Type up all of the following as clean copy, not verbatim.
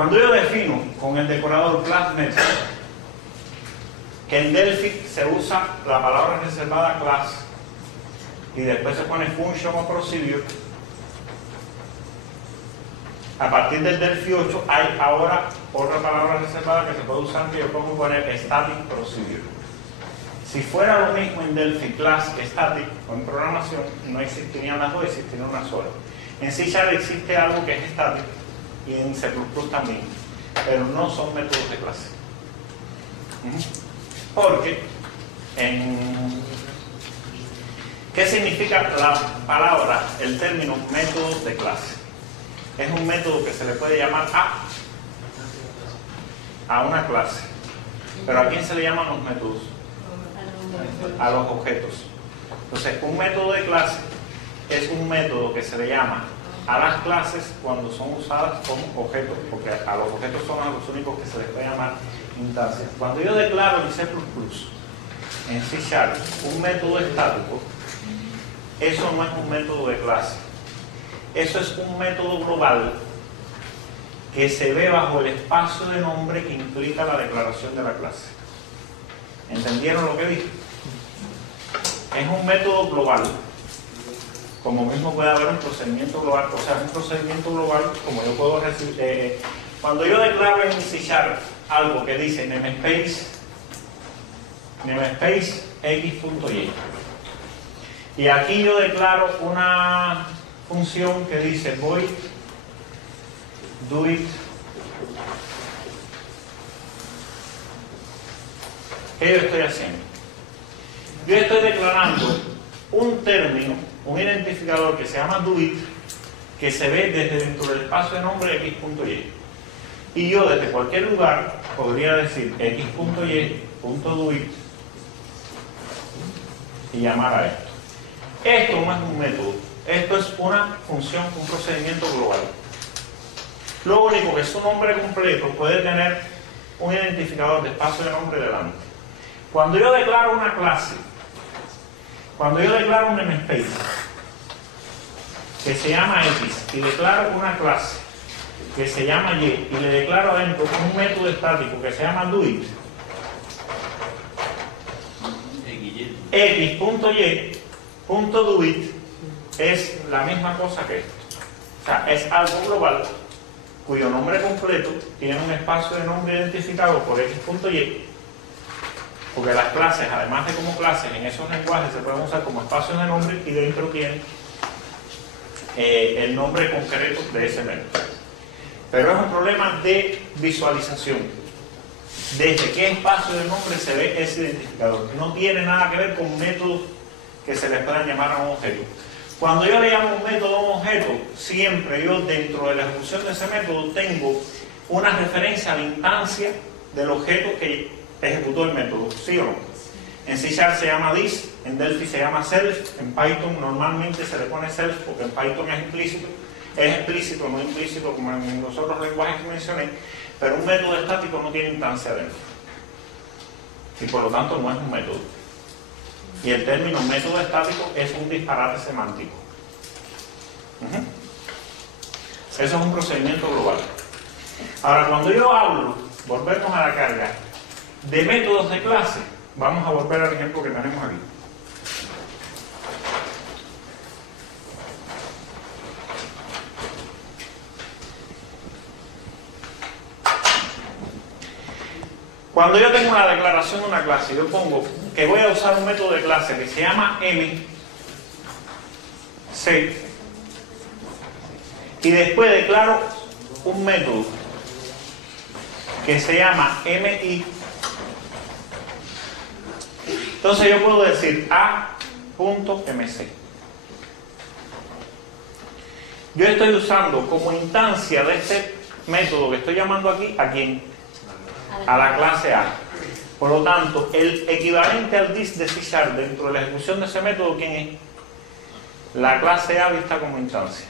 Cuando yo defino con el decorador class method, que en Delphi se usa la palabra reservada class y después se pone function o procedure, a partir del Delphi 8 hay ahora otra palabra reservada que se puede usar, que yo puedo poner static procedure. Si fuera lo mismo en Delphi class que static o en programación, no existirían las dos, existiría una sola. En C# existe algo que es static y en C++ también, pero no son métodos de clase. Porque ¿qué significa la palabra, el término método de clase? Es un método que se le puede llamar a una clase. ¿Pero a quién se le llaman los métodos? A los objetos. Entonces, un método de clase es un método que se le llama a las clases cuando son usadas como objetos, porque a los objetos son a los únicos que se les puede llamar instancias. Cuando yo declaro en C++, en C# un método estático, eso no es un método de clase. Eso es un método global que se ve bajo el espacio de nombre que implica la declaración de la clase. ¿Entendieron lo que dije? Es un método global. Como mismo puede haber un procedimiento global, o sea, un procedimiento global, como yo puedo recibir. Cuando yo declaro en C# algo que dice namespace x.y, y aquí yo declaro una función que dice void doIt, ¿qué yo estoy haciendo? Yo estoy declarando un término, un identificador que se llama doIt, que se ve desde dentro del espacio de nombre x.y. Y yo desde cualquier lugar podría decir x.y.doIt y llamar a esto. Esto no es un método, esto es una función, un procedimiento global. Lo único que su nombre completo puede tener un identificador de espacio de nombre delante. Cuando yo declaro una clase, cuando yo declaro un namespace que se llama X y declaro una clase que se llama Y y le declaro adentro un método estático que se llama doIt, x.y.doIt es la misma cosa que esto. O sea, es algo global cuyo nombre completo tiene un espacio de nombre identificado por x.y, porque las clases, además de como clases, en esos lenguajes se pueden usar como espacios de nombre y dentro tienen el nombre concreto de ese método. Pero es un problema de visualización. Desde qué espacio de nombre se ve ese identificador. No tiene nada que ver con métodos que se les puedan llamar a un objeto. Cuando yo le llamo un método a un objeto, siempre yo dentro de la ejecución de ese método tengo una referencia a la instancia del objeto que ejecutó el método, ¿sí o no? En C# se llama this, en Delphi se llama self, en Python normalmente se le pone self porque en Python es explícito, no implícito como en los otros lenguajes que mencioné, pero un método estático no tiene instancia dentro. Y por lo tanto no es un método. Y el término método estático es un disparate semántico. Eso es un procedimiento global. Ahora, cuando yo hablo, volvemos a la carga, de métodos de clase, vamos a volver al ejemplo que tenemos aquí. Cuando yo tengo una declaración de una clase, yo pongo que voy a usar un método de clase que se llama MC y después declaro un método que se llama MI. Entonces yo puedo decir a.mc. Yo estoy usando como instancia de este método que estoy llamando aquí, ¿a quién? A la clase A. Por lo tanto, el equivalente al this de C# dentro de la ejecución de ese método, ¿quién es? La clase A vista como instancia.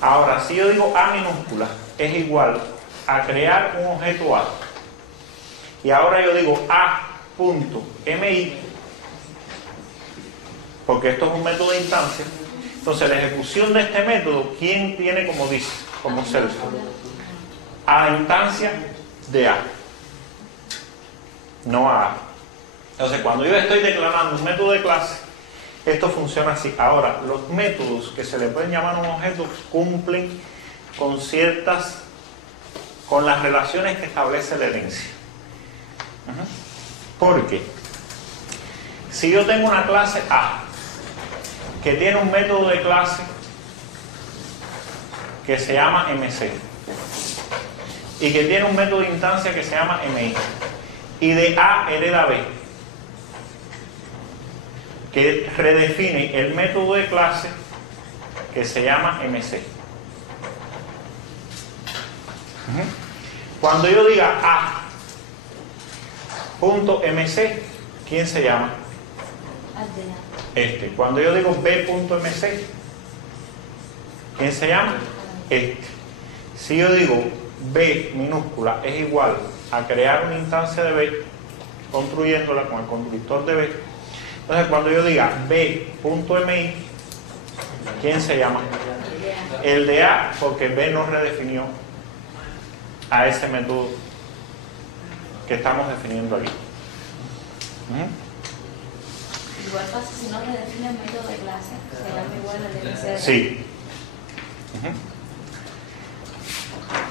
Ahora, si yo digo A minúscula, es igual a crear un objeto A. Y ahora yo digo A.mi, porque esto es un método de instancia. Entonces, la ejecución de este método, ¿quién tiene como this? Como self. a la instancia de A, no a A. Entonces, cuando yo estoy declarando un método de clase, esto funciona así. Ahora, los métodos que se le pueden llamar un objeto cumplen con con las relaciones que establece la herencia. ¿Por qué? Si yo tengo una clase A que tiene un método de clase que se llama MC y que tiene un método de instancia que se llama MI, y de A hereda B, que redefine el método de clase que se llama MC. Cuando yo diga A.MC, ¿quién se llama? Este. Cuando yo digo B.MC, ¿quién se llama? Este. Si yo digo B minúscula es igual a crear una instancia de B, construyéndola con el constructor de B, entonces cuando yo diga B.MI, ¿quién se llama? El de A, porque B no redefinió a ese método que estamos definiendo aquí. Igual pasa si no redefine el método de clase, será igual al de MC. Sí.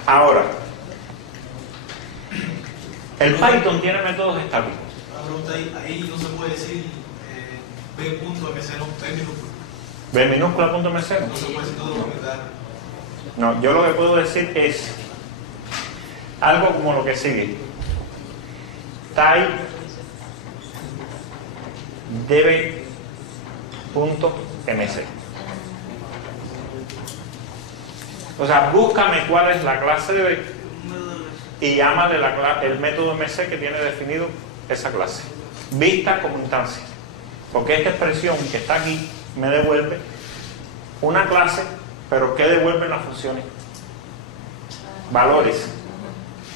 Ahora, el Python tiene métodos estáticos. Una pregunta ahí no se puede decir B.MC, no, B minúscula. B minúscula punto MC no. No se puede decir todo lo que da. No, yo lo que puedo decir es algo como lo que sigue. Type db.mc. O sea, búscame cuál es la clase de B y llámale el método MC que tiene definido esa clase, vista como instancia, porque esta expresión que está aquí me devuelve una clase, pero ¿qué devuelven las funciones? Valores.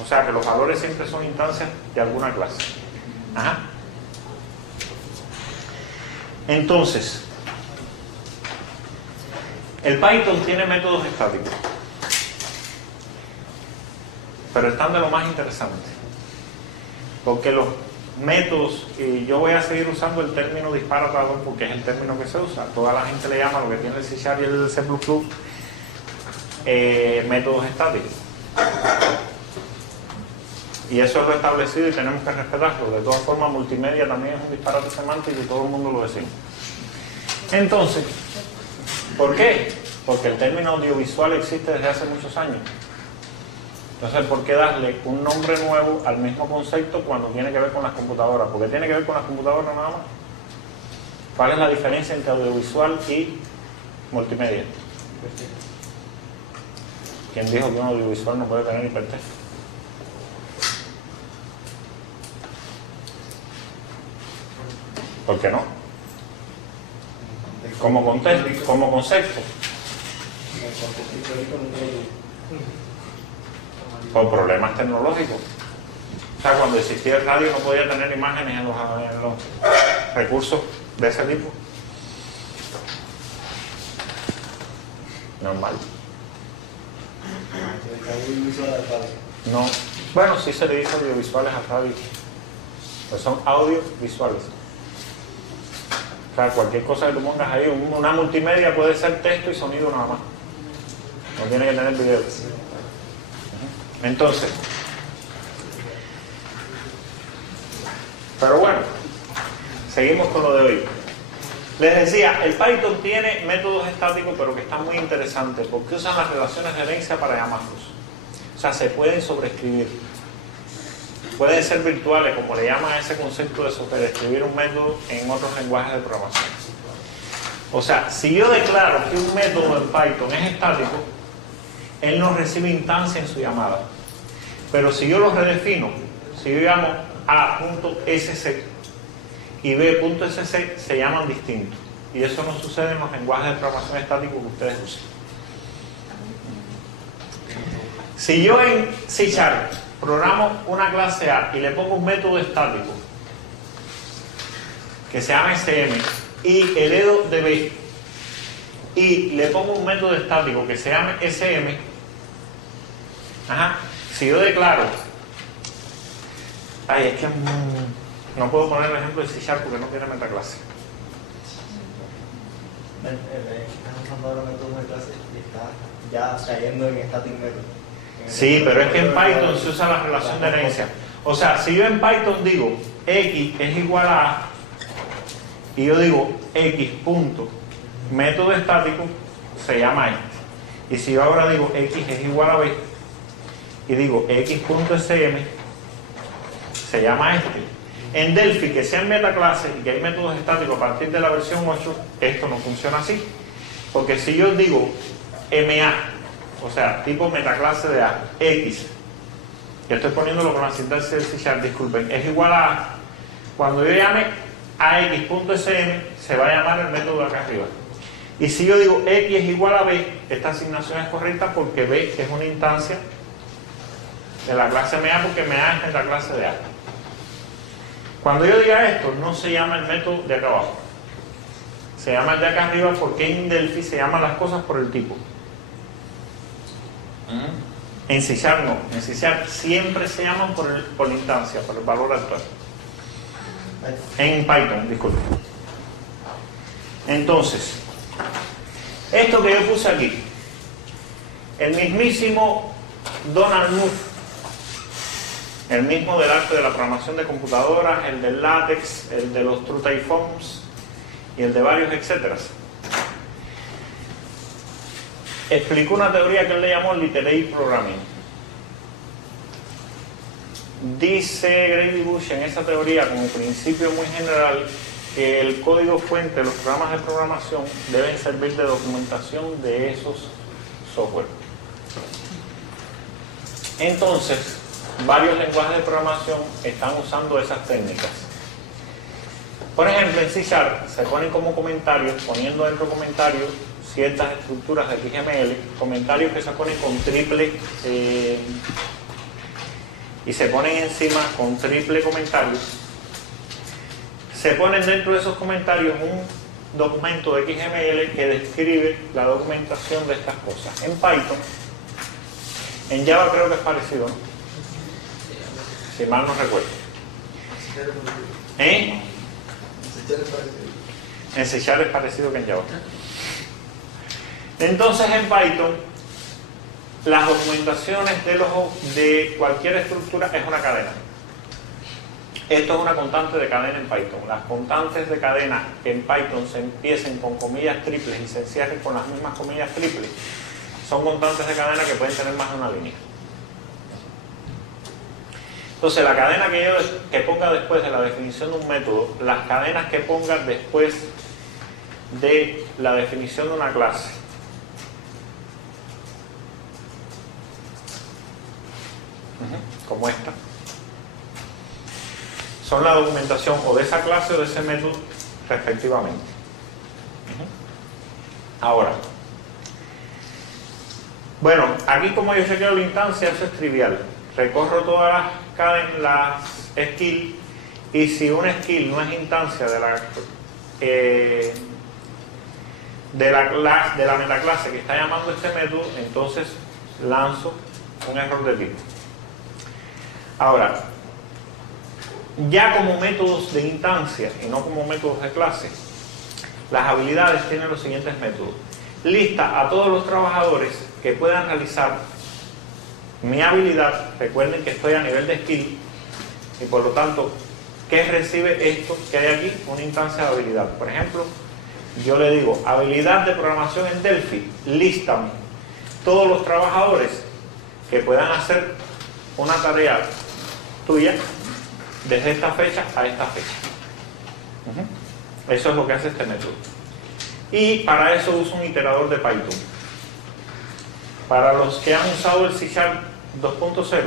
O sea que los valores siempre son instancias de alguna clase. Entonces, el Python tiene métodos estáticos, pero están de lo más interesante, porque los métodos, y yo voy a seguir usando el término disparatado porque es el término que se usa, toda la gente le llama lo que tiene el C# y el C++ métodos estáticos, y eso es lo establecido y tenemos que respetarlo. De todas formas, multimedia también es un disparate semántico y todo el mundo lo decimos. Entonces, ¿por qué? Porque el término audiovisual existe desde hace muchos años. Entonces, ¿por qué darle un nombre nuevo al mismo concepto cuando tiene que ver con las computadoras? Porque tiene que ver con las computadoras nada más. ¿Cuál es la diferencia entre audiovisual y multimedia? ¿Quién dijo que un audiovisual no puede tener hipertexto? ¿Por qué no? Como contexto, como concepto. Por problemas tecnológicos. O sea, cuando existía el radio no podía tener imágenes en los recursos de ese tipo. Normal. No. Bueno, sí se le dice audiovisuales a radio. Pues son audiovisuales. O sea, cualquier cosa que tú pongas ahí, una multimedia puede ser texto y sonido nada más. No tiene que tener video. Entonces, pero bueno, seguimos con lo de hoy. Les decía, el Python tiene métodos estáticos, pero que están muy interesantes, porque usan las relaciones de herencia para llamarlos. O sea, se pueden sobreescribir. Pueden ser virtuales, como le llaman a ese concepto de sobreescribir un método en otros lenguajes de programación. O sea, si yo declaro que un método en Python es estático, él no recibe instancia en su llamada. Pero si yo lo redefino, si yo llamo A.sc y B.sc, se llaman distintos. Y eso no sucede en los lenguajes de programación estático que ustedes usan. Si yo en C# programo una clase A y le pongo un método estático que se llama SM y heredo de B y le pongo un método estático que se llame SM, Ajá. Si yo declaro, es que no puedo poner el ejemplo de C# porque no tiene metaclase. Estás usando ahora métodos de clase y estás ya cayendo en static method. Sí, pero es que en Python se usa la relación de herencia. O sea, si yo en Python digo x es igual a A y yo digo x punto método estático, se llama este. Y si yo ahora digo x es igual a B y digo x.sm, se llama este. En Delphi, que sea en metaclase y que hay métodos estáticos a partir de la versión 8, esto no funciona así. Porque si yo digo MA, o sea, tipo metaclase de A, X, yo estoy poniéndolo con la sintaxis del C#, disculpen, es igual a A. Cuando yo llame AX.sm, se va a llamar el método de acá arriba. Y si yo digo X es igual a B, esta asignación es correcta porque B es una instancia de la clase MA, porque MA es metaclase de A. Cuando yo diga esto, no se llama el método de acá abajo. Se llama el de acá arriba porque en Delphi se llaman las cosas por el tipo. En C# no. En C# siempre se llaman por la instancia, por el valor actual. En Python, disculpe. Entonces, esto que yo puse aquí, el mismísimo Donald Knuth, el mismo del arte de la programación de computadoras, el del LaTeX, el de los TrueTypeForms y el de varios etcétera, explicó una teoría que él le llamó Literary Programming. Dice Grady Bush en esa teoría, como principio muy general, que el código fuente de los programas de programación deben servir de documentación de esos software. Entonces, varios lenguajes de programación están usando esas técnicas. Por ejemplo, en C# se ponen como comentarios, poniendo dentro de comentarios ciertas estructuras de XML, comentarios que se ponen con triple y se ponen encima con triple comentarios. Se ponen dentro de esos comentarios un documento de XML que describe la documentación de estas cosas. En Python, en Java creo que es parecido, ¿no? Si mal no recuerdo. ¿Eh? En C# es parecido que en Java. Entonces en Python, las documentaciones de cualquier estructura es una cadena. Esto es una constante de cadena en Python. Las constantes de cadena en Python se empiecen con comillas triples y se cierren con las mismas comillas triples. Son constantes de cadena que pueden tener más de una línea. Entonces, la cadena que ponga después de la definición de un método, las cadenas que ponga después de la definición de una clase, como esta, son la documentación o de esa clase o de ese método respectivamente. Ahora, bueno, aquí como yo chequeo la instancia, eso es trivial. Recorro todas las skills y si una skill no es instancia de la metaclase que está llamando este método, entonces lanzo un error de tipo. Ahora, ya como métodos de instancia y no como métodos de clase, las habilidades tienen los siguientes métodos. Lista a todos los trabajadores que puedan realizar mi habilidad. Recuerden que estoy a nivel de skill y por lo tanto, ¿qué recibe esto que hay aquí? Una instancia de habilidad. Por ejemplo, yo le digo habilidad de programación en Delphi, lístame todos los trabajadores que puedan hacer una tarea tuya desde esta fecha a esta fecha. Eso es lo que hace este método. Y para eso uso un iterador de Python. Para los que han usado el C# 2.0,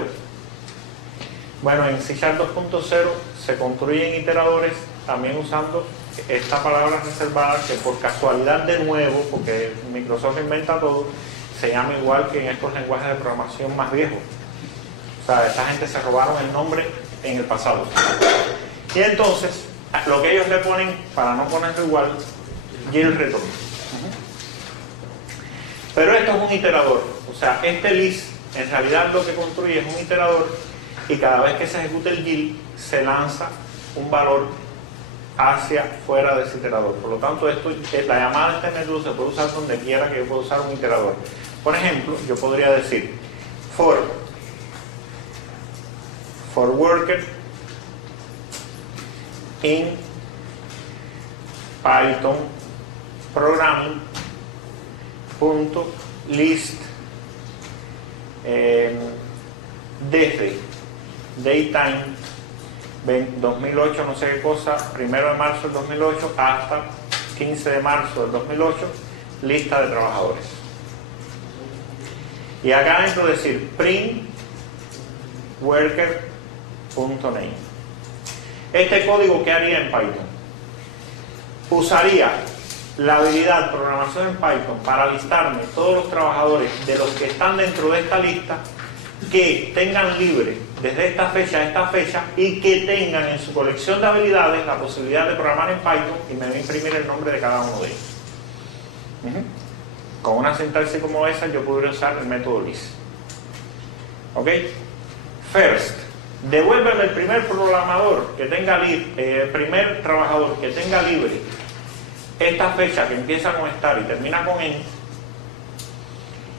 bueno, en C# 2.0 se construyen iteradores también usando esta palabra reservada que por casualidad de nuevo, porque Microsoft inventa todo, se llama igual que en estos lenguajes de programación más viejos. O sea, esta gente se robaron el nombre en el pasado. Y entonces, lo que ellos le ponen, para no ponerlo igual, yield return. Pero esto es un iterador. O sea, este list en realidad lo que construye es un iterador y cada vez que se ejecute el yield se lanza un valor hacia fuera de ese iterador. Por lo tanto, la llamada de este método se puede usar donde quiera que yo pueda usar un iterador. Por ejemplo, yo podría decir for worker in Python programming punto list desde daytime 2008 no sé qué cosa, 1 de marzo del 2008 hasta 15 de marzo del 2008, lista de trabajadores. Y acá adentro decir print worker.name. Este código, ¿qué haría en Python? Usaría la habilidad programación en Python para listarme todos los trabajadores de los que están dentro de esta lista que tengan libre desde esta fecha a esta fecha y que tengan en su colección de habilidades la posibilidad de programar en Python, y me va a imprimir el nombre de cada uno de ellos. Con una sintaxis como esa yo podría usar el método list. ¿Ok? First, devuélveme el primer programador que tenga libre, primer trabajador que tenga libre esta fecha que empieza con estar y termina con en,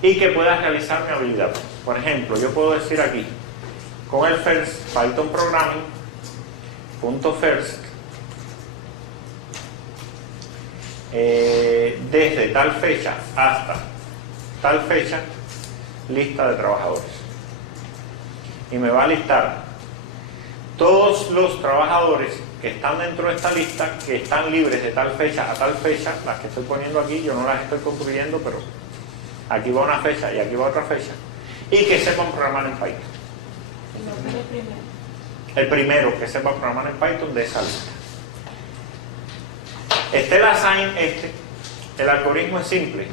y que pueda realizar mi habilidad. Por ejemplo, yo puedo decir aquí con el first Python programming punto first desde tal fecha hasta tal fecha lista de trabajadores, y me va a listar todos los trabajadores que están dentro de esta lista que están libres de tal fecha a tal fecha. Las que estoy poniendo aquí yo no las estoy construyendo, pero aquí va una fecha y aquí va otra fecha, y que sepan programar en Python. El primero que sepa programar en Python de esa lista. El assign, el algoritmo es simple.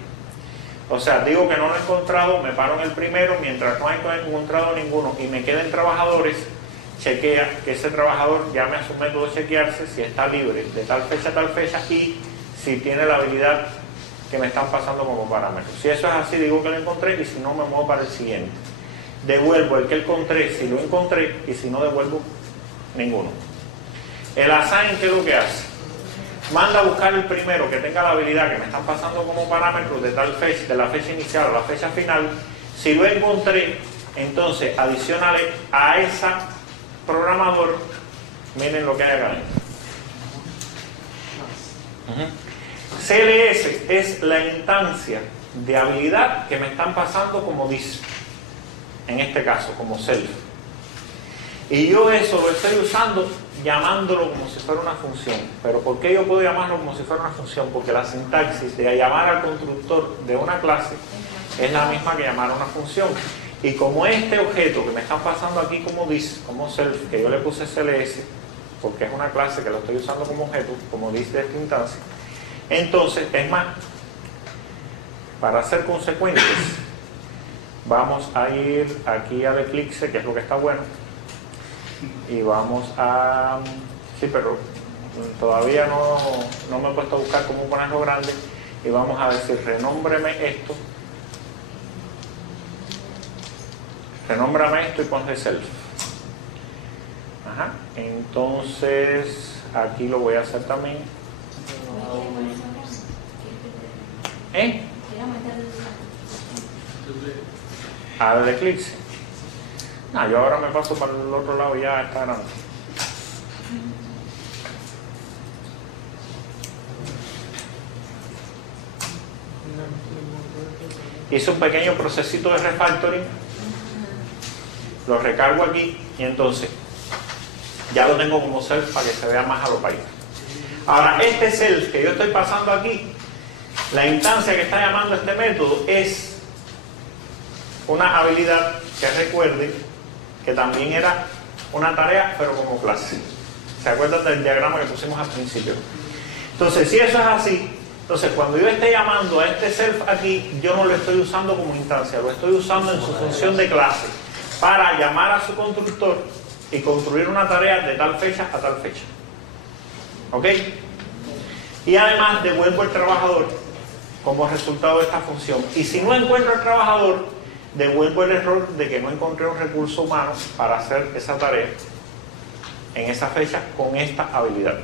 O sea, digo que no lo he encontrado, me paro en el primero, mientras no he encontrado ninguno y me queden trabajadores, chequea que ese trabajador llame a su método chequearse si está libre de tal fecha a tal fecha y si tiene la habilidad que me están pasando como parámetros. Si eso es así, digo que lo encontré, y si no, me muevo para el siguiente. Devuelvo el que encontré si lo encontré, y si no, devuelvo ninguno. El assign, ¿qué es lo que hace? Manda a buscar el primero que tenga la habilidad que me están pasando como parámetros de tal fecha, de la fecha inicial a la fecha final. Si lo encontré, entonces adicionale a ese programador, miren lo que hay acá adentro. CLS es la instancia de habilidad que me están pasando como dice, en este caso como self, y yo eso lo estoy usando llamándolo como si fuera una función. Pero ¿por qué yo puedo llamarlo como si fuera una función? Porque la sintaxis de llamar al constructor de una clase es la misma que llamar a una función, y como este objeto que me están pasando aquí como dice, como self, que yo le puse CLS porque es una clase que lo estoy usando como objeto, como dice de esta instancia. Entonces, es más, para ser consecuentes, vamos a ir aquí al Eclipse, que es lo que está bueno, y vamos a... Sí, pero todavía no me he puesto a buscar cómo ponerlo grande, y vamos a decir, renómbreme esto, renómbrame esto y ponle self. Ajá. Entonces, aquí lo voy a hacer también. Al Eclipse. No, yo ahora me paso para el otro lado y ya está grande. Hice un pequeño procesito de refactoring, lo recargo aquí y entonces ya lo tengo como self para que se vea más a lo Python. Ahora, este self que yo estoy pasando aquí, la instancia que está llamando este método es una habilidad que recuerden que también era una tarea, pero como clase. ¿Se acuerdan del diagrama que pusimos al principio? Entonces, si eso es así, entonces cuando yo esté llamando a este self aquí, yo no lo estoy usando como instancia, lo estoy usando en su función de clase para llamar a su constructor y construir una tarea de tal fecha a tal fecha. ¿Ok? Y además devuelvo el trabajador como resultado de esta función. Y si no encuentro el trabajador, devuelvo el error de que no encontré un recurso humano para hacer esa tarea en esa fecha con esta habilidad.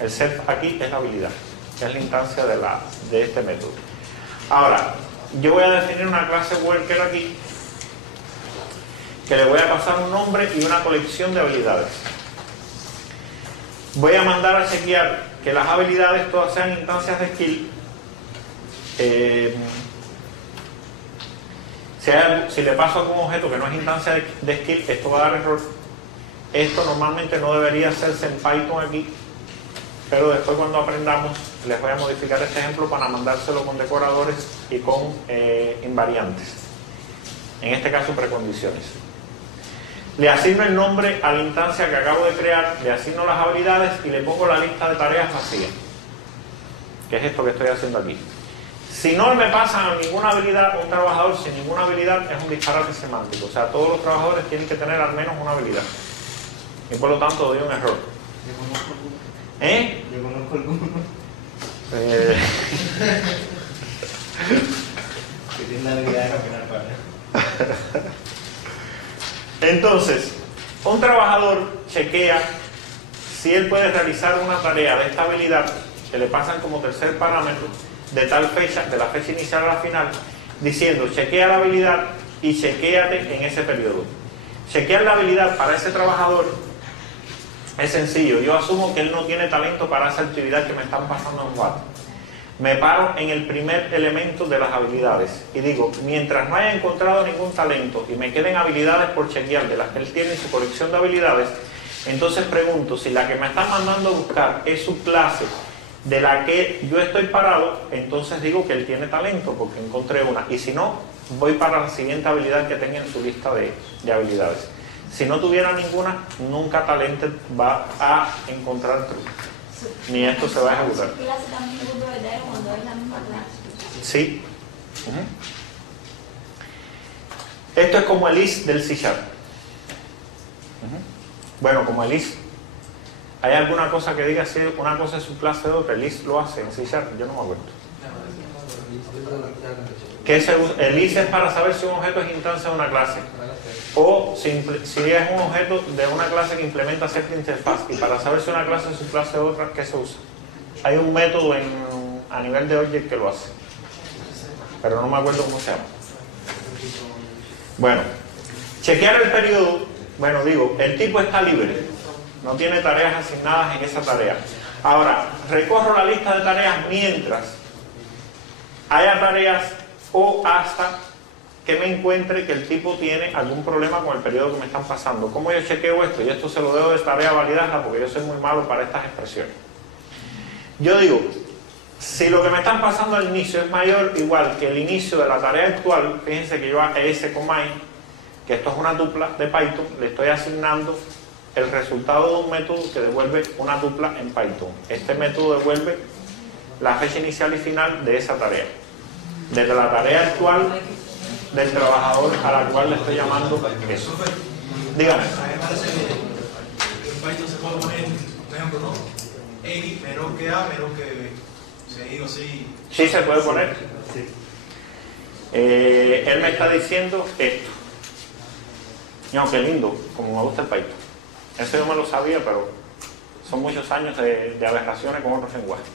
El self aquí es la habilidad, que es la instancia de este método. Ahora, yo voy a definir una clase worker aquí, que le voy a pasar un nombre y una colección de habilidades. Voy a mandar a chequear que las habilidades todas sean instancias de skill. Si le paso algún objeto que no es instancia de skill, esto va a dar error. Esto normalmente no debería hacerse en Python aquí, pero después cuando aprendamos les voy a modificar este ejemplo para mandárselo con decoradores y con invariantes. En este caso precondiciones. Le asigno el nombre a la instancia que acabo de crear, le asigno las habilidades y le pongo la lista de tareas vacía, que es esto que estoy haciendo aquí. Si no me pasan ninguna habilidad, un trabajador sin ninguna habilidad es un disparate semántico. O sea, todos los trabajadores tienen que tener al menos una habilidad. Y por lo tanto doy un error. Yo conozco algunos. Que tienen la habilidad de caminar para. Entonces, un trabajador chequea si él puede realizar una tarea de esta habilidad que le pasan como tercer parámetro de tal fecha, de la fecha inicial a la final, diciendo chequea la habilidad y chequéate en ese periodo. Chequear la habilidad para ese trabajador es sencillo. Yo asumo que él no tiene talento para esa actividad que me están pasando en WAT. Me paro en el primer elemento de las habilidades y digo, mientras no haya encontrado ningún talento y me queden habilidades por chequear de las que él tiene en su colección de habilidades, entonces pregunto si la que me están mandando a buscar es su clase de la que yo estoy parado, entonces digo que él tiene talento porque encontré una, y si no, voy para la siguiente habilidad que tenga en su lista de habilidades. Si no tuviera ninguna, nunca Talented va a encontrar true. Ni esto se va a ejecutar. ¿Clase también es verdadero cuando es la misma clase? Sí. Esto es como el is del C#. Bueno, como el is. ¿Hay alguna cosa que diga si una cosa es su clase de otra? El is lo hace en C#, yo no me acuerdo. El is es para saber si un objeto es instancia de una clase. O si es un objeto de una clase que implementa cierta interfaz. Y para saber si una clase es su clase de otra, ¿qué se usa? Hay un método a nivel de object que lo hace. Pero no me acuerdo cómo se llama. Bueno, chequear el periodo. Bueno, digo, el tipo está libre. No tiene tareas asignadas en esa tarea. Ahora, recorro la lista de tareas mientras haya tareas o hasta que me encuentre que el tipo tiene algún problema con el periodo que me están pasando. ¿Cómo yo chequeo esto? Y esto se lo debo de tarea validarla porque yo soy muy malo para estas expresiones. Yo digo, si lo que me están pasando al inicio es mayor o igual que el inicio de la tarea actual, fíjense que yo a ES_MINE, que esto es una tupla de Python, le estoy asignando el resultado de un método que devuelve una tupla en Python. Este método devuelve la fecha inicial y final de esa tarea. Desde la tarea actual del trabajador a la cual le estoy llamando eso. Dígame. A mí me parece que en Python se puede poner, por ejemplo, ¿no? X menor que A, menor que B. Seguido así. Sí se puede poner. Sí. Él me está diciendo esto. No, qué lindo, como me gusta el Python. Eso yo me lo sabía, pero son muchos años de aberraciones con otros lenguajes.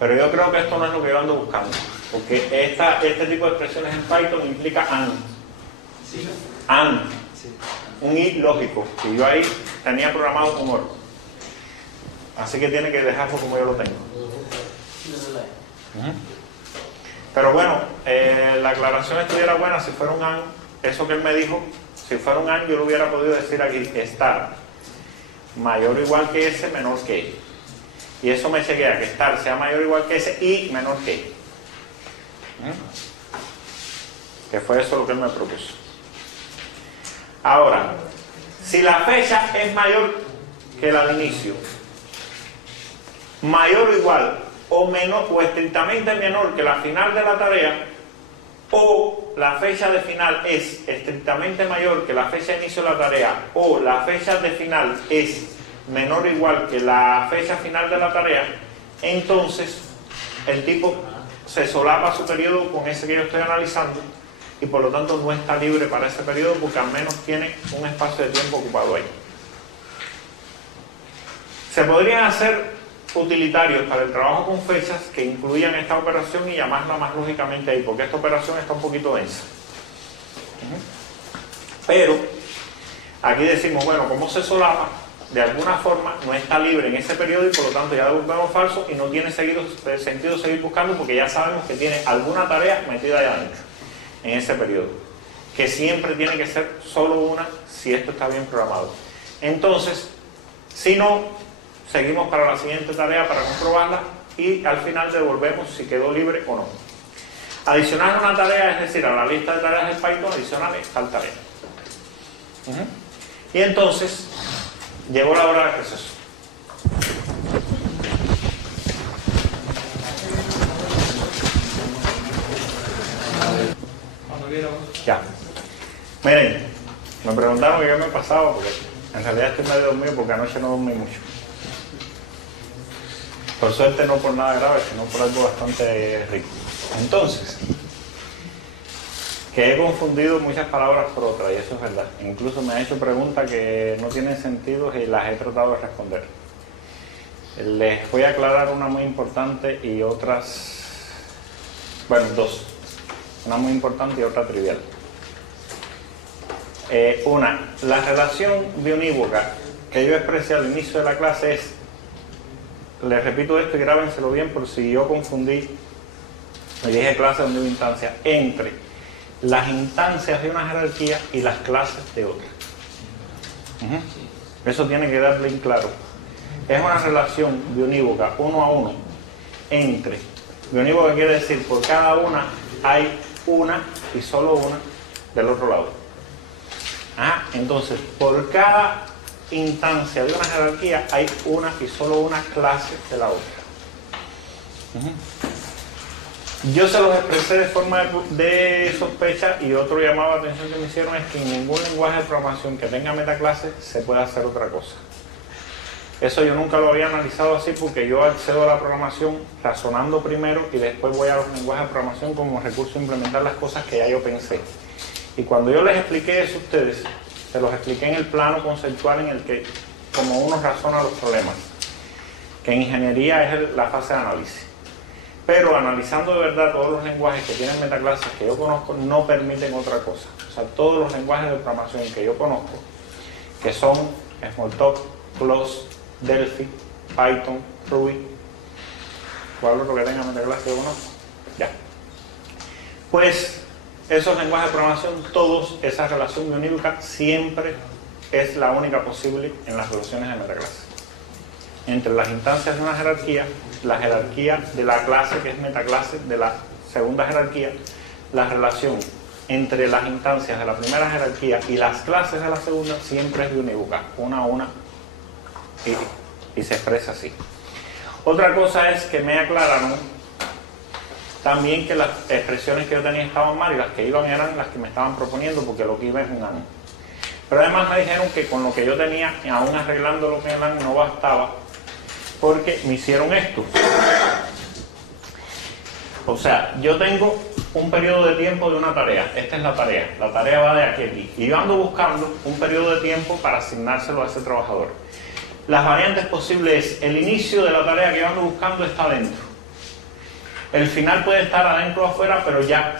Pero yo creo que esto no es lo que yo ando buscando. Porque este tipo de expresiones en Python implica AND. Sí. AND. Sí. Un I lógico. Y yo ahí tenía programado con OR. Así que tiene que dejarlo como yo lo tengo. Pero bueno, la aclaración estuviera buena si fuera un AND. Eso que él me dijo, si fuera un AND yo lo hubiera podido decir aquí, estar mayor o igual que ese, menor que E. Y eso me chequea que estar sea mayor o igual que ese y menor que E. Que fue eso lo que él me propuso. Ahora, si la fecha es mayor que la de inicio, mayor o igual o menor o estrictamente menor que la final de la tarea, o la fecha de final es estrictamente mayor que la fecha de inicio de la tarea, o la fecha de final es menor o igual que la fecha final de la tarea, entonces el tipo se solapa su periodo con ese que yo estoy analizando y por lo tanto no está libre para ese periodo porque al menos tiene un espacio de tiempo ocupado ahí. Se podrían hacer utilitarios para el trabajo con fechas que incluyan esta operación y llamarla más lógicamente ahí, porque esta operación está un poquito densa. Pero aquí decimos, bueno, como se solapa, de alguna forma no está libre en ese periodo y por lo tanto ya devolvemos falso y no tiene sentido seguir buscando porque ya sabemos que tiene alguna tarea metida allá adentro, en ese periodo, que siempre tiene que ser solo una si esto está bien programado. Entonces, si no, seguimos para la siguiente tarea para comprobarla y al final devolvemos si quedó libre o no. Adicionar una tarea, es decir, a la lista de tareas del Python, adicionales tal tarea. Y entonces, llegó la hora del receso. Ya. Miren, me preguntaron qué me pasaba porque en realidad estoy medio dormido porque anoche no dormí mucho. Por suerte no por nada grave, sino por algo bastante rico. Entonces, que he confundido muchas palabras por otras, y eso es verdad. Incluso me ha hecho preguntas que no tienen sentido y las he tratado de responder. Les voy a aclarar una muy importante y otras, bueno, dos. Una muy importante y otra trivial. La relación biunívoca que yo expresé al inicio de la clase es, les repito esto y grábenselo bien por si yo confundí, y dije clase donde hubo instancia, entre las instancias de una jerarquía y las clases de otra. Eso tiene que quedar bien claro. Es una relación biunívoca, uno a uno, entre, biunívoca quiere decir por cada una hay una y solo una del otro lado. Entonces, por cada instancia de una jerarquía hay una y solo una clase de la otra. Yo se los expresé de forma de sospecha y otro llamado de atención que me hicieron es que en ningún lenguaje de programación que tenga metaclases se puede hacer otra cosa. Eso yo nunca lo había analizado así porque yo accedo a la programación razonando primero y después voy a los lenguajes de programación como recurso a implementar las cosas que ya yo pensé. Y cuando yo les expliqué eso a ustedes, se los expliqué en el plano conceptual en el que como uno razona los problemas, que en ingeniería es la fase de análisis. Pero analizando de verdad todos los lenguajes que tienen metaclases que yo conozco no permiten otra cosa. O sea, todos los lenguajes de programación que yo conozco, que son Smalltalk, Close, Delphi, Python, Ruby, ¿cuál otro que tenga metaclase yo conozco? Ya. Pues esos lenguajes de programación, todos, esa relación biunívoca siempre es la única posible en las relaciones de metaclase. Entre las instancias de una jerarquía, la jerarquía de la clase que es metaclase de la segunda jerarquía, la relación entre las instancias de la primera jerarquía y las clases de la segunda siempre es biunívoca, una a una, y se expresa así. Otra cosa es que me aclararon también que las expresiones que yo tenía estaban mal y las que iban eran las que me estaban proponiendo porque lo que iba es un AND. Pero además me dijeron que con lo que yo tenía, aún arreglando lo que el AND no bastaba, porque me hicieron esto. O sea, yo tengo un periodo de tiempo de una tarea. Esta es la tarea va de aquí a aquí. Y yo ando buscando un periodo de tiempo para asignárselo a ese trabajador. Las variantes posibles es, el inicio de la tarea que yo ando buscando está adentro. El final puede estar adentro o afuera, pero ya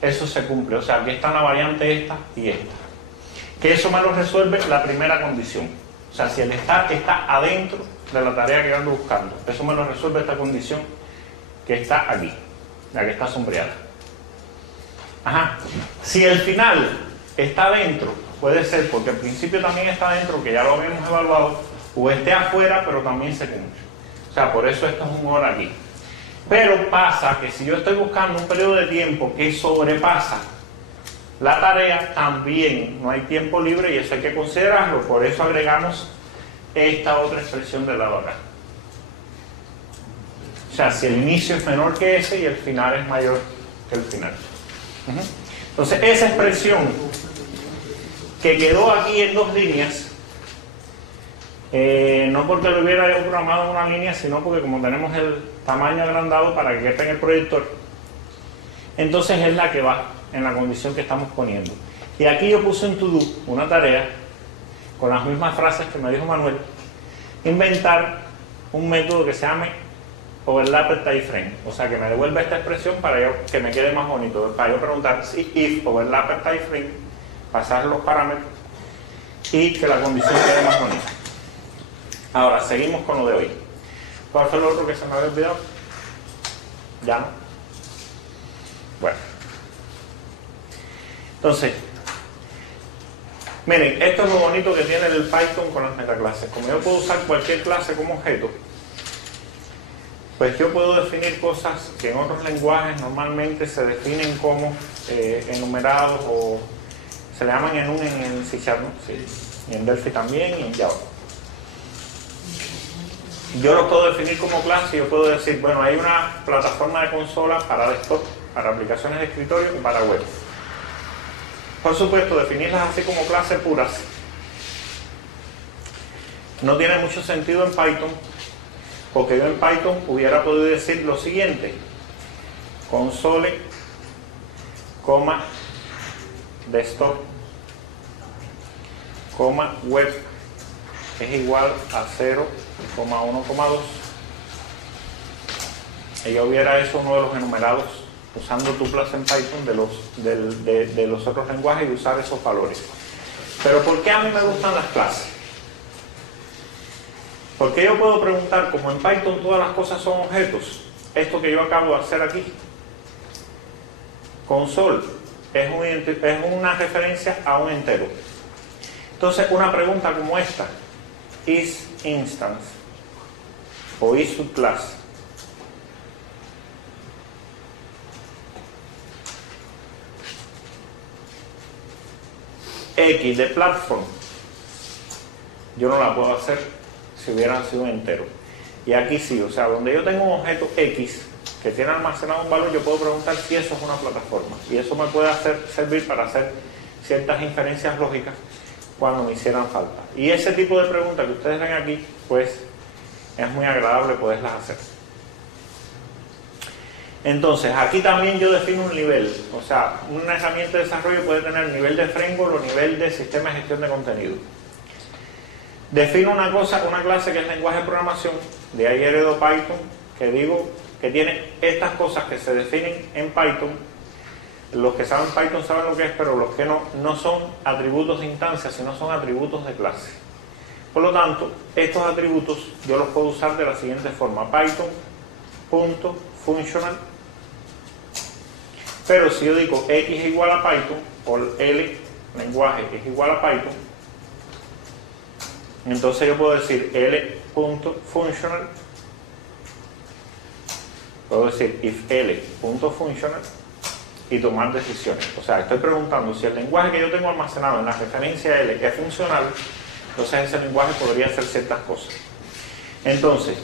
eso se cumple. O sea, aquí está la variante esta y esta. Que eso me lo resuelve la primera condición. O sea, si el estar está adentro de la tarea que yo ando buscando, eso me lo resuelve esta condición que está aquí, la que está sombreada. Si el final está adentro, puede ser porque el principio también está adentro, que ya lo habíamos evaluado, o esté afuera, pero también se cumple. O sea, por eso esto es un OR aquí. Pero pasa que si yo estoy buscando un periodo de tiempo que sobrepasa la tarea, también no hay tiempo libre y eso hay que considerarlo. Por eso agregamos esta otra expresión del lado acá. O sea, si el inicio es menor que ese y el final es mayor que el final. Entonces, esa expresión que quedó aquí en dos líneas, No porque lo hubiera yo programado en una línea, sino porque como tenemos el tamaño agrandado para que quepa en el proyector, entonces es la que va en la condición que estamos poniendo. Y aquí yo puse en to-do una tarea con las mismas frases que me dijo Manuel, inventar un método que se llame overlap type frame, o sea que me devuelva esta expresión para que me quede más bonito, para yo preguntar si if overlap type frame, pasar los parámetros y que la condición quede más bonita. Ahora, seguimos con lo de hoy. ¿Cuál fue el otro que se me había olvidado? ¿Ya no? Bueno. Entonces, miren, esto es lo bonito que tiene el Python con las metaclases. Como yo puedo usar cualquier clase como objeto, pues yo puedo definir cosas que en otros lenguajes normalmente se definen como enumerados o se le llaman enum en el C#, ¿no? Sí. Y en Delphi también y en Java. Yo lo puedo definir como clase y yo puedo decir, bueno, hay una plataforma de consola para desktop, para aplicaciones de escritorio y para web. Por supuesto, definirlas así como clases puras no tiene mucho sentido en Python, porque yo en Python hubiera podido decir lo siguiente: console, desktop, web es igual a 0,1,2 y yo hubiera hecho uno de los enumerados usando tuplas en Python de los otros lenguajes y usar esos valores. Pero ¿por qué a mí me gustan las clases? Porque yo puedo preguntar, como en Python todas las cosas son objetos, esto que yo acabo de hacer aquí, console es una referencia a un entero. Entonces una pregunta como esta, is instance o is subclass, X de platform, yo no la puedo hacer si hubieran sido un entero. Y aquí sí, o sea, donde yo tengo un objeto X que tiene almacenado un valor, yo puedo preguntar si eso es una plataforma. Y eso me puede servir para hacer ciertas inferencias lógicas cuando me hicieran falta. Y ese tipo de preguntas que ustedes ven aquí, pues es muy agradable poderlas hacer. Entonces, aquí también yo defino un nivel, o sea, una herramienta de desarrollo puede tener nivel de framework o nivel de sistema de gestión de contenido. Defino una clase que es lenguaje de programación, de ahí heredo Python, que digo que tiene estas cosas que se definen en Python. Los que saben Python saben lo que es, pero los que no son atributos de instancia, sino son atributos de clase. Por lo tanto, estos atributos yo los puedo usar de la siguiente forma: Python.functional. Pero si yo digo X es igual a Python, o L, lenguaje, es igual a Python, entonces yo puedo decir L.functional, puedo decir if L.functional y tomar decisiones. O sea, estoy preguntando si el lenguaje que yo tengo almacenado en la referencia L es funcional, entonces ese lenguaje podría hacer ciertas cosas. Entonces,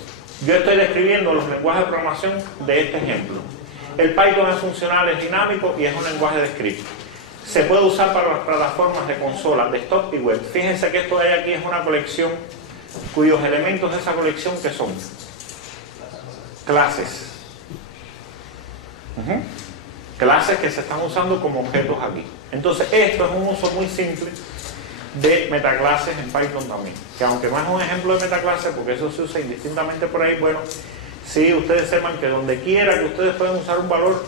yo estoy describiendo los lenguajes de programación de este ejemplo. El Python es funcional, es dinámico y es un lenguaje de script. Se puede usar para las plataformas de consola, desktop y web. Fíjense que esto de aquí es una colección cuyos elementos de esa colección que son clases. Clases que se están usando como objetos aquí. Entonces esto es un uso muy simple de metaclases en Python también. Que aunque no es un ejemplo de metaclase, porque eso se usa indistintamente por ahí, bueno, sí ustedes sepan que donde quiera que ustedes pueden usar un valor,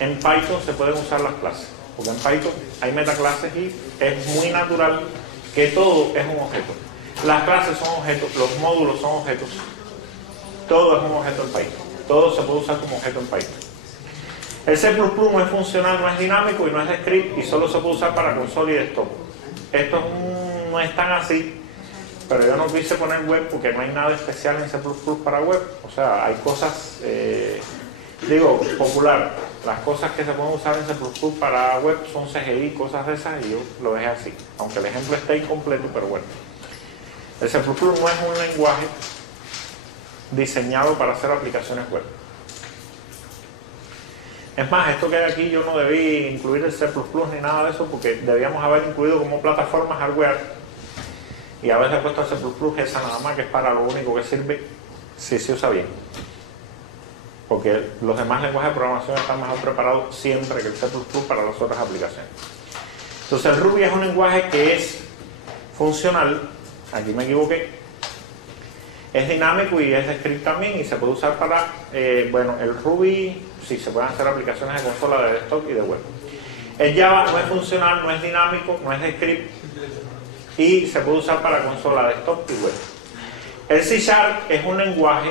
en Python se pueden usar las clases. Porque en Python hay metaclases y es muy natural que todo es un objeto. Las clases son objetos, los módulos son objetos. Todo es un objeto en Python. Todo se puede usar como objeto en Python. El C++ no es funcional, no es dinámico y no es de script y solo se puede usar para consola y desktop. Esto no es tan así, pero yo no quise poner web porque no hay nada especial en C++ para web. O sea, hay cosas, popular. Las cosas que se pueden usar en C++ para web son CGI, cosas de esas, y yo lo dejé así. Aunque el ejemplo esté incompleto, pero bueno. El C++ no es un lenguaje diseñado para hacer aplicaciones web. Es más, esto que hay aquí yo no debí incluir el C++ ni nada de eso porque debíamos haber incluido como plataforma hardware y a veces he puesto C++, esa nada más, que es para lo único que sirve si se usa bien. Porque los demás lenguajes de programación están mejor preparados siempre que el C++ para las otras aplicaciones. Entonces el Ruby es un lenguaje que es funcional, aquí me equivoqué, es dinámico y es de script también, y se puede usar para, bueno, el Ruby sí se pueden hacer aplicaciones de consola, de desktop y de web. El Java no es funcional, no es dinámico, no es de script y se puede usar para consola, desktop y web. El C# es un lenguaje,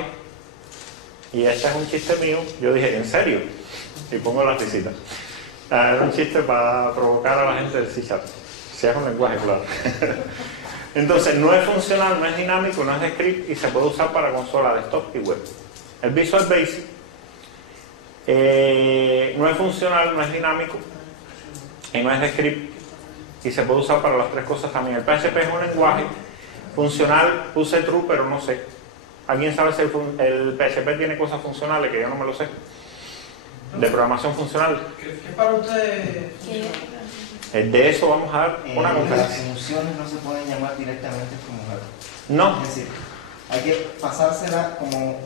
y ese es un chiste mío, yo dije, ¿en serio? Y pongo la risita. Es un chiste para provocar a la gente del C#. Si es un lenguaje, claro. Entonces, no es funcional, no es dinámico, no es de script y se puede usar para consola, desktop y web. El Visual Basic no es funcional, no es dinámico y no es de script y se puede usar para las tres cosas también. El PHP es un lenguaje funcional, puse true, pero no sé. ¿Alguien sabe si el PHP tiene cosas funcionales que yo no me lo sé? De programación funcional. ¿Qué para usted? De eso vamos a dar una Las conferencia. funciones no se pueden llamar directamente como verbo. No, Es decir, hay que pasársela como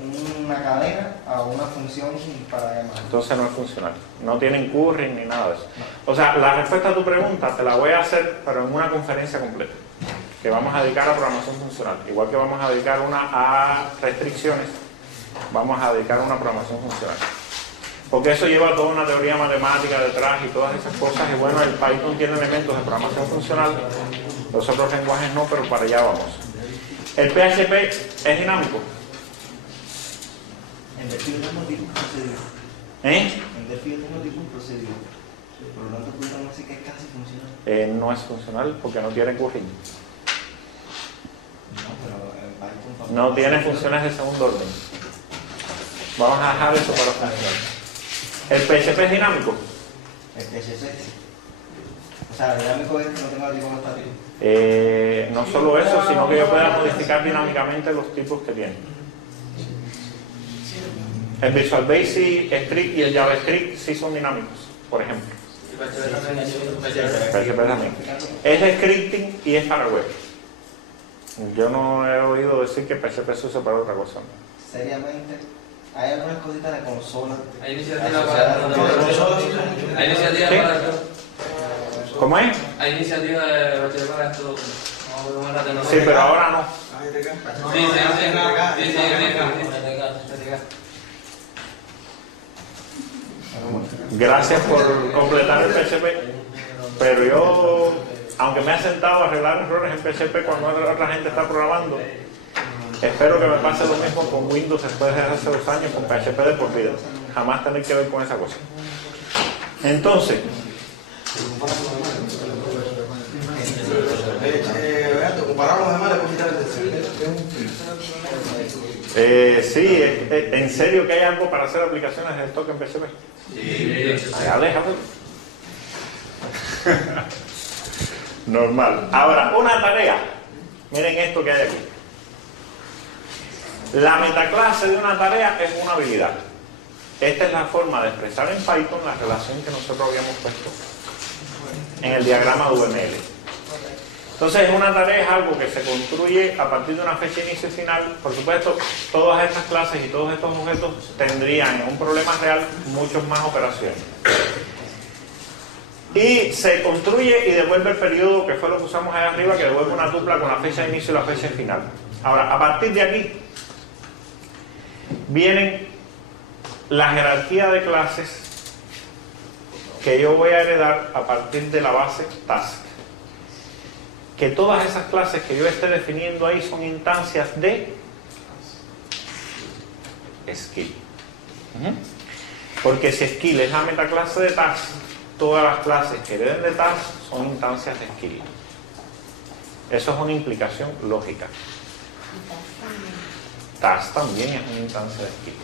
una cadena a una función para llamar. entonces no es funcional. No tienen curry ni nada de eso. O sea, la respuesta a tu pregunta te la voy a hacer, pero en una conferencia completa, que vamos a dedicar a programación funcional. Igual que vamos a dedicar una a restricciones, vamos a dedicar una a programación funcional. Porque eso lleva toda una teoría matemática detrás y todas esas cosas. Y bueno, el Python tiene elementos de programación funcional, los otros lenguajes no, pero para allá vamos. El PHP es dinámico. En Delphi yo tengo tipo procedimiento. En Delphi yo tengo tipo procedimiento. Por lo tanto, podemos decir que es casi funcional. No es funcional porque no tiene curry. No, pero en Python No tiene funciones de segundo orden. Vamos a dejar eso para funcionar. ¿El PHP es dinámico? El PHP sí. O sea, dinámico es que no tenga tipo estático. No solo eso, sino que yo pueda modificar dinámicamente los tipos que tiene. El Visual Basic, Script y el JavaScript sí son dinámicos, por ejemplo. PHP también. Es de scripting y es para web. Yo no he oído decir que PHP se usa para otra cosa. Seriamente, hay algunas cositas de consola. Hay iniciativa para esto. Hay iniciativa para esto. ¿Cómo es? Hay iniciativa de bachiller para esto. Sí, pero ahora no. Sí. Gracias por completar el PHP. Pero yo, aunque me he sentado a arreglar errores en PHP cuando otra gente está programando, espero que me pase lo mismo con Windows después de hace 2 años con PHP de por vida. Jamás tener que ver con esa cosa. Entonces, Comparar los demás, le puedo quitar el sí, en serio que hay algo para hacer aplicaciones de stock en PHP. Ya déjalo. Normal. Ahora, una tarea. Miren esto que hay aquí. La metaclase de una tarea es una habilidad. Esta es la forma de expresar en Python la relación que nosotros habíamos puesto en el diagrama de UML. Entonces, una tarea es algo que se construye a partir de una fecha inicio y final. Por supuesto, todas estas clases y todos estos objetos tendrían en un problema real muchas más operaciones. Y se construye y devuelve el periodo, que fue lo que usamos ahí arriba, que devuelve una tupla con la fecha de inicio y la fecha de final. Ahora, a partir de aquí, vienen la jerarquía de clases que yo voy a heredar a partir de la base task. Que todas esas clases que yo esté definiendo ahí son instancias de skill. Porque si skill es la metaclase de task, todas las clases que hereden de task son instancias de skill. Eso es una implicación lógica. Task también es una instancia de skill.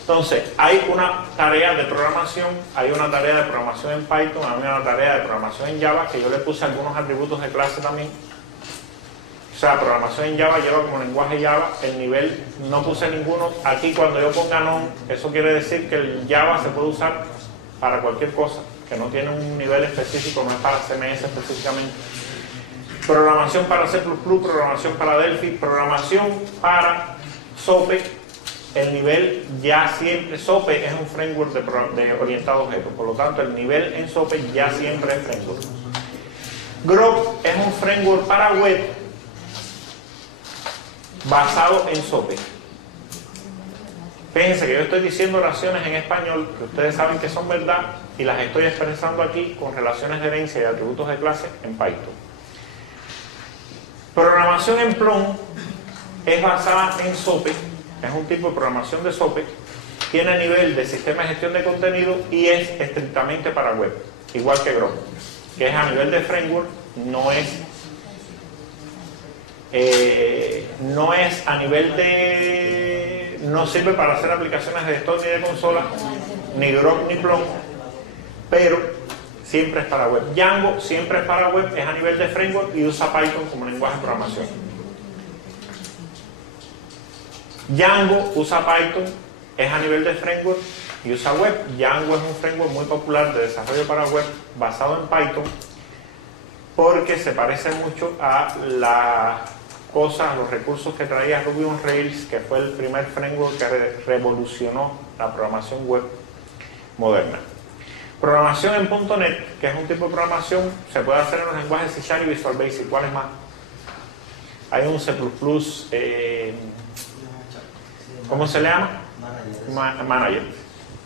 Entonces, hay una tarea de programación, hay una tarea de programación en Python, hay una tarea de programación en Java, que yo le puse algunos atributos de clase también. O sea, programación en Java lleva como lenguaje Java, el nivel no puse ninguno. Aquí cuando yo ponga non, eso quiere decir que el Java se puede usar para cualquier cosa, que no tiene un nivel específico, no es para CMS específicamente. Programación para C++, programación para Delphi, programación para SOPE. El nivel ya siempre, SOPE es un framework de orientado a objetos, por lo tanto el nivel en SOPE ya siempre es framework. Grok es un framework para web basado en SOPE. Fíjense que yo estoy diciendo oraciones en español que ustedes saben que son verdad y las estoy expresando aquí con relaciones de herencia y atributos de clase en Python. Programación en Plum es basada en SOPE, es un tipo de programación de SOPE, tiene nivel de sistema de gestión de contenido y es estrictamente para web, igual que Grok, que es a nivel de framework, no es a nivel de... no sirve para hacer aplicaciones de desktop ni de consola, ni Grok ni Plum, pero siempre es para web. Django siempre es para web, es a nivel de framework y usa Python como lenguaje de programación. Django usa Python, es a nivel de framework y usa web. Django es un framework muy popular de desarrollo para web basado en Python porque se parece mucho a las cosas, los recursos que traía Ruby on Rails, que fue el primer framework que revolucionó la programación web moderna. Programación en .NET, que es un tipo de programación, se puede hacer en los lenguajes C# y Visual Basic. ¿Cuál es más? Hay un C++, ¿cómo se le llama? Manager.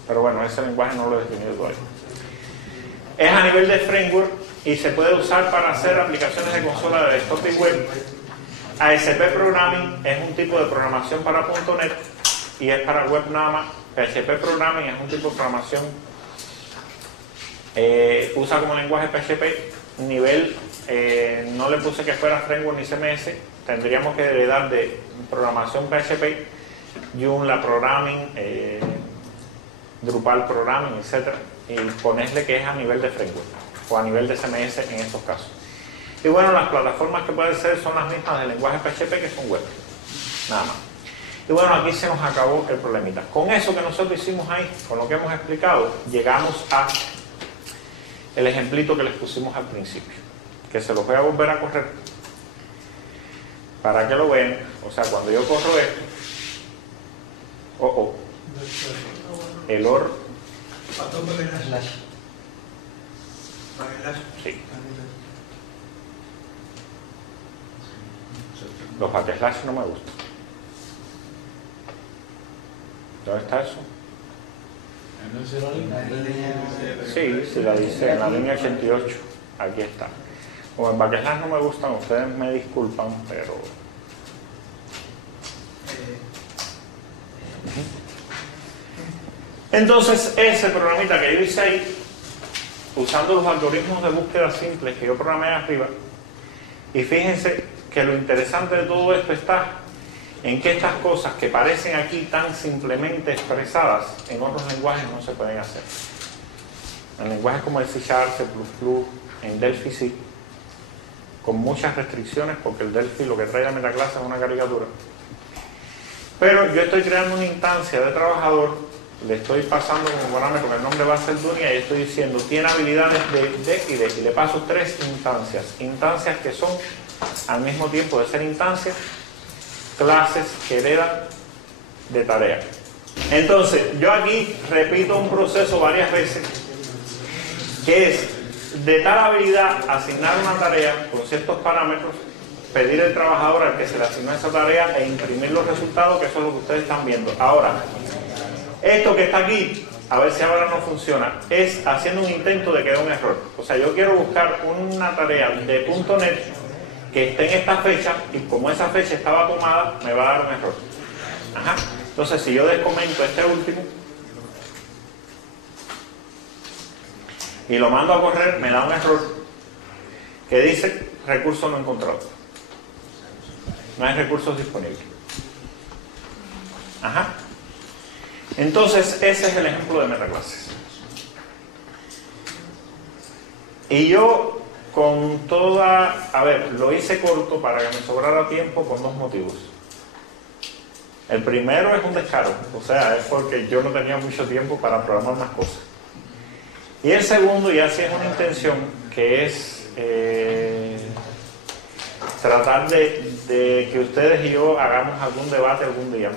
Pero bueno, ese lenguaje no lo he definido todavía. Es a nivel de framework y se puede usar para hacer aplicaciones de consola de desktop y web. ASP Programming es un tipo de programación para .NET y es para web nada más. PHP Programming es un tipo de programación, usa como lenguaje PHP, nivel, no le puse que fuera framework ni CMS, tendríamos que heredar de programación PHP, Joomla Programming, Drupal Programming, etc. y ponerle que es a nivel de framework o a nivel de CMS en estos casos. Y bueno, las plataformas que pueden ser son las mismas del lenguaje PHP que son web, nada más. Y bueno, aquí se nos acabó el problemita. Con eso que nosotros hicimos ahí, con lo que hemos explicado, llegamos a el ejemplito que les pusimos al principio, que se los voy a volver a correr para que lo vean. O sea, cuando yo corro esto, el OR, sí, los backslash no me gustan. ¿Dónde está eso? Sí, sí la dice en la línea 88. Aquí está. Como en backslash no me gustan, ustedes me disculpan, pero... Entonces, ese programita que yo hice ahí, usando los algoritmos de búsqueda simples que yo programé arriba, y fíjense que lo interesante de todo esto está en que estas cosas que parecen aquí tan simplemente expresadas en otros lenguajes no se pueden hacer. En lenguajes como el C#, C++, en Delphi sí, con muchas restricciones, porque el Delphi lo que trae la metaclase es una caricatura. Pero yo estoy creando una instancia de trabajador, le estoy pasando como parámetro que el nombre va a ser Dunia y estoy diciendo tiene habilidades de y de, y le paso 3 instancias que son al mismo tiempo de ser instancias, clases que heredan de tarea. Entonces, yo aquí repito un proceso varias veces, que es de tal habilidad asignar una tarea con ciertos parámetros, pedir al trabajador al que se le asignó esa tarea e imprimir los resultados, que eso es lo que ustedes están viendo. Ahora, esto que está aquí, a ver si ahora no funciona, es haciendo un intento de que dé un error. O sea, yo quiero buscar una tarea de .NET que esté en esta fecha y como esa fecha estaba tomada, me va a dar un error. Ajá. Entonces, si yo descomento este último y lo mando a correr, me da un error que dice recurso no encontrado. No hay recursos disponibles. Ajá. Entonces, ese es el ejemplo de metaclases. Y yo con toda... A ver, lo hice corto para que me sobrara tiempo por 2 motivos. El primero es un descaro, o sea, es porque yo no tenía mucho tiempo para programar más cosas. Y el segundo, ya sí es una intención, que es tratar de que ustedes y yo hagamos algún debate algún día.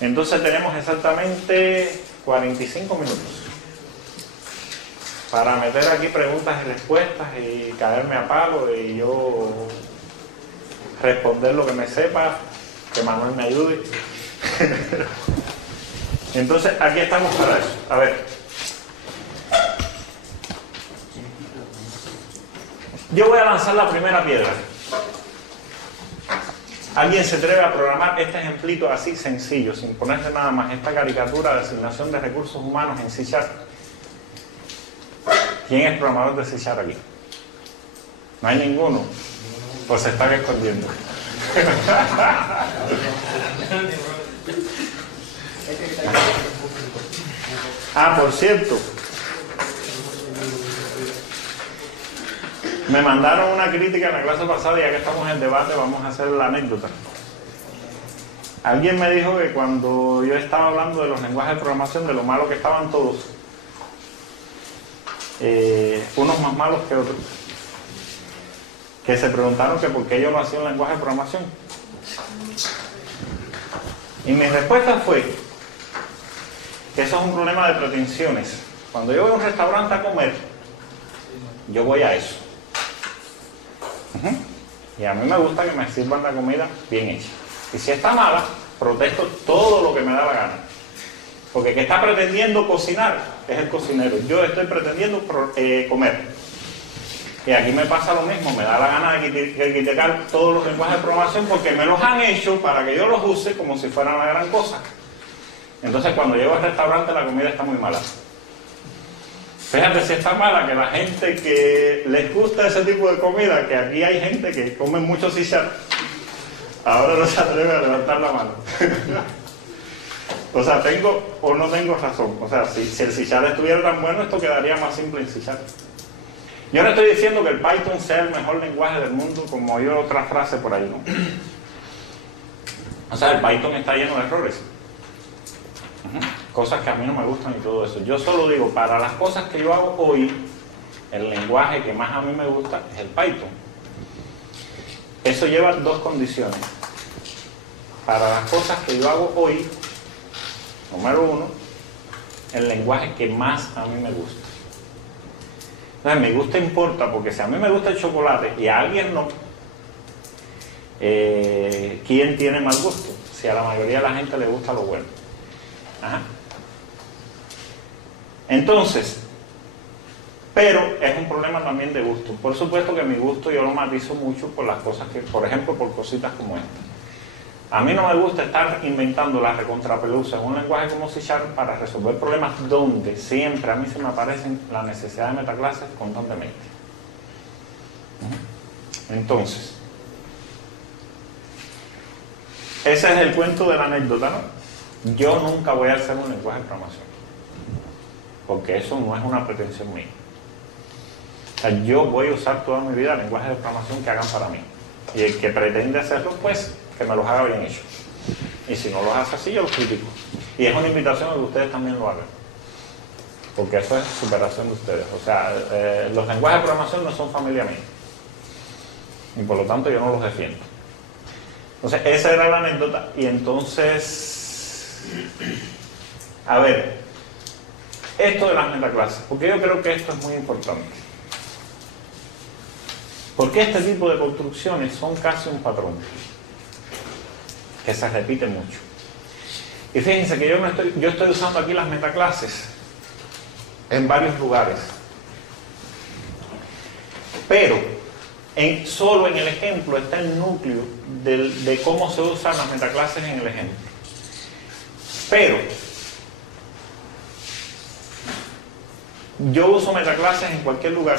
Entonces tenemos exactamente 45 minutos para meter aquí preguntas y respuestas y caerme a palo y yo responder lo que me sepa, que Manuel me ayude. Entonces aquí estamos para eso. A ver, yo voy a lanzar la primera piedra. ¿Alguien se atreve a programar este ejemplito así sencillo, sin ponerle nada más, esta caricatura de asignación de recursos humanos en C#? ¿Quién es programador de C# aquí? ¿No hay ninguno? Pues se están escondiendo. Ah, por cierto, me mandaron una crítica en la clase pasada, ya que estamos en debate vamos a hacer la anécdota. Alguien me dijo que cuando yo estaba hablando de los lenguajes de programación, de lo malo que estaban todos, unos más malos que otros, que se preguntaron que por qué yo no hacía un lenguaje de programación. Y mi respuesta fue que eso es un problema de pretensiones. Cuando yo voy a un restaurante a comer, yo voy a eso. Y a mí me gusta que me sirvan la comida bien hecha. Y si está mala, protesto todo lo que me da la gana. Porque el que está pretendiendo cocinar es el cocinero. Yo estoy pretendiendo comer. Y aquí me pasa lo mismo. Me da la gana de criticar todos los lenguajes de programación porque me los han hecho para que yo los use como si fueran la gran cosa. Entonces cuando llego al restaurante la comida está muy mala. Fíjate si está mala, que la gente que les gusta ese tipo de comida, que aquí hay gente que come mucho C#, ahora no se atreve a levantar la mano. O sea, tengo o no tengo razón. O sea, si el C# estuviera tan bueno, esto quedaría más simple en C#. Yo no estoy diciendo que el Python sea el mejor lenguaje del mundo, como hay otra frase por ahí, ¿no? O sea, el Python está lleno de errores. Cosas que a mí no me gustan y todo eso. Yo solo digo, para las cosas que yo hago hoy, el lenguaje que más a mí me gusta es el Python. Eso lleva dos condiciones. Para las cosas que yo hago hoy, número uno, el lenguaje que más a mí me gusta. Entonces, mi gusto importa, porque si a mí me gusta el chocolate y a alguien no, ¿quién tiene mal gusto? Si a la mayoría de la gente le gusta lo bueno. Ajá. Entonces, pero es un problema también de gusto. Por supuesto que mi gusto yo lo matizo mucho por las cosas que, por ejemplo, por cositas como esta. A mí no me gusta estar inventando la recontrapelusa en un lenguaje como C# para resolver problemas donde siempre a mí se me aparecen la necesidad de metaclases constantemente. Entonces, ese es el cuento de la anécdota, ¿no? Yo nunca voy a hacer un lenguaje de programación, porque eso no es una pretensión mía. O sea, yo voy a usar toda mi vida lenguajes de programación que hagan para mí. Y el que pretende hacerlo, pues, que me los haga bien hechos. Y si no los hace así, yo los critico. Y es una invitación a que ustedes también lo hagan. Porque eso es superación de ustedes. O sea, los lenguajes de programación no son familia mía. Y por lo tanto yo no los defiendo. Entonces, esa era la anécdota. Y entonces, a ver, esto de las metaclases, porque yo creo que esto es muy importante. Porque este tipo de construcciones son casi un patrón que se repite mucho. Y fíjense que yo estoy usando aquí las metaclases en varios lugares. Pero solo en el ejemplo está el núcleo de cómo se usan las metaclases en el ejemplo. Pero yo uso metaclases en cualquier lugar.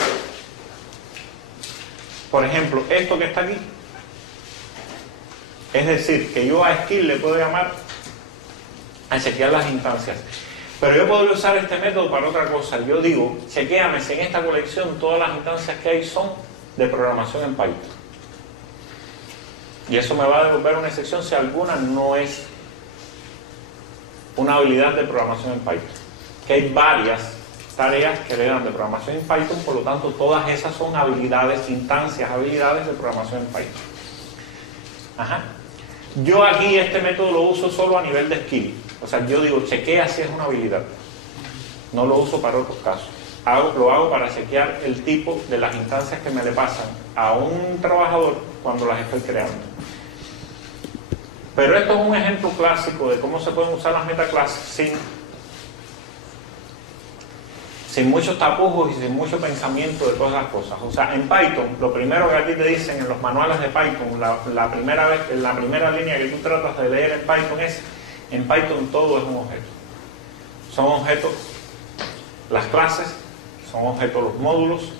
Por ejemplo, esto que está aquí, es decir, que yo a skill le puedo llamar a chequear las instancias. Pero yo podría usar este método para otra cosa. Yo digo, chequéame si en esta colección todas las instancias que hay son de programación en Python. Y eso me va a devolver una excepción si alguna no es una habilidad de programación en Python. Que hay varias tareas que le dan de programación en Python, por lo tanto todas esas son habilidades, instancias, habilidades de programación en Python. Ajá. Yo aquí este método lo uso solo a nivel de skill, o sea, yo digo chequea si es una habilidad, no lo uso para otros casos. Lo hago para chequear el tipo de las instancias que me le pasan a un trabajador cuando las estoy creando. Pero esto es un ejemplo clásico de cómo se pueden usar las metaclases sin muchos tapujos y sin mucho pensamiento de todas las cosas. O sea, en Python, lo primero que aquí te dicen en los manuales de Python, la primera línea que tú tratas de leer en Python es: en Python todo es un objeto. Son objetos las clases, son objetos los módulos,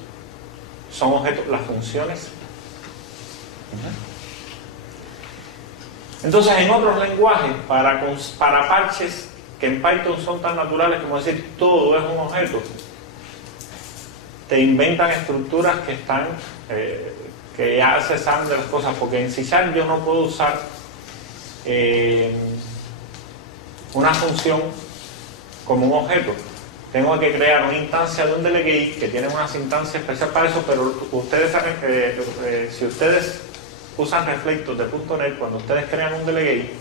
son objetos las funciones. Entonces, en otros lenguajes, para parches que en Python son tan naturales como decir todo es un objeto, te inventan estructuras que ya se saben de las cosas, porque en C# yo no puedo usar una función como un objeto. Tengo que crear una instancia de un delegate que tiene una sintaxis especial para eso, pero ustedes saben que si ustedes usan reflectos de .NET, cuando ustedes crean un delegate,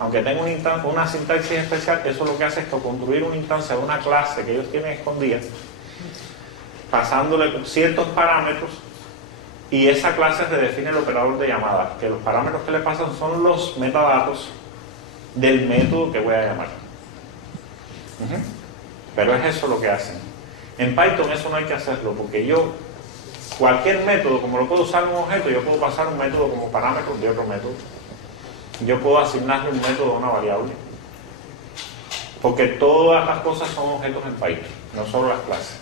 aunque tenga una sintaxis especial, eso lo que hace es construir una instancia de una clase que ellos tienen escondida, pasándole ciertos parámetros, y esa clase redefine el operador de llamada, que los parámetros que le pasan son los metadatos del método que voy a llamar. Pero es eso lo que hacen. En Python eso no hay que hacerlo, porque cualquier método, como lo puedo usar en un objeto, yo puedo pasar un método como parámetro de otro método. Yo puedo asignarle un método a una variable. Porque todas las cosas son objetos en Python, no solo las clases.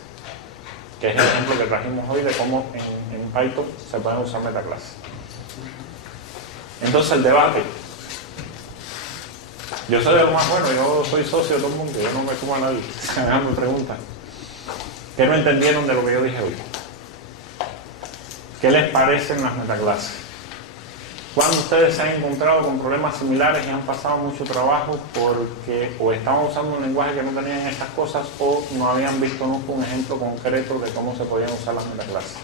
Que es el ejemplo que trajimos hoy de cómo en Python se pueden usar metaclases. Entonces el debate. Yo soy de lo más bueno, yo soy socio de todo el mundo, yo no me como a nadie. Me preguntan. ¿Qué no entendieron de lo que yo dije hoy? ¿Qué les parecen las metaclases? ¿Cuándo ustedes se han encontrado con problemas similares y han pasado mucho trabajo porque o estaban usando un lenguaje que no tenían estas cosas o no habían visto nunca un ejemplo concreto de cómo se podían usar las metaclases?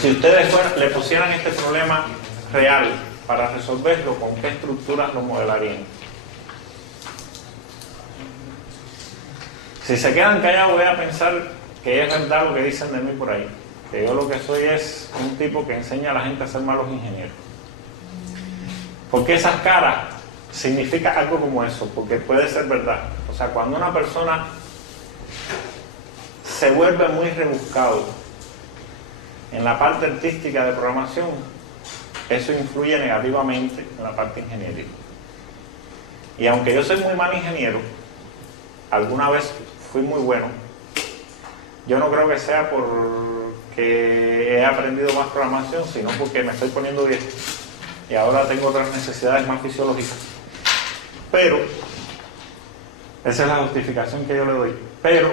Si ustedes le pusieran este problema real para resolverlo, ¿con qué estructuras lo modelarían? Si se quedan callados, voy a pensar que es verdad lo que dicen de mí por ahí, que yo lo que soy es un tipo que enseña a la gente a ser malos ingenieros. Porque esas caras significa algo como eso, porque puede ser verdad. O sea, cuando una persona se vuelve muy rebuscado en la parte artística de programación, eso influye negativamente en la parte ingeniería. Y aunque yo soy muy mal ingeniero, alguna vez fui muy bueno, yo no creo que sea porque he aprendido más programación, sino porque me estoy poniendo bien y ahora tengo otras necesidades más fisiológicas. Pero esa es la justificación que yo le doy. Pero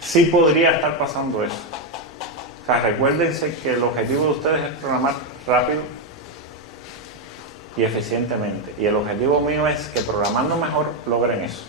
sí podría estar pasando eso. O sea, recuérdense que el objetivo de ustedes es programar rápido y eficientemente. Y el objetivo mío es que programando mejor logren eso.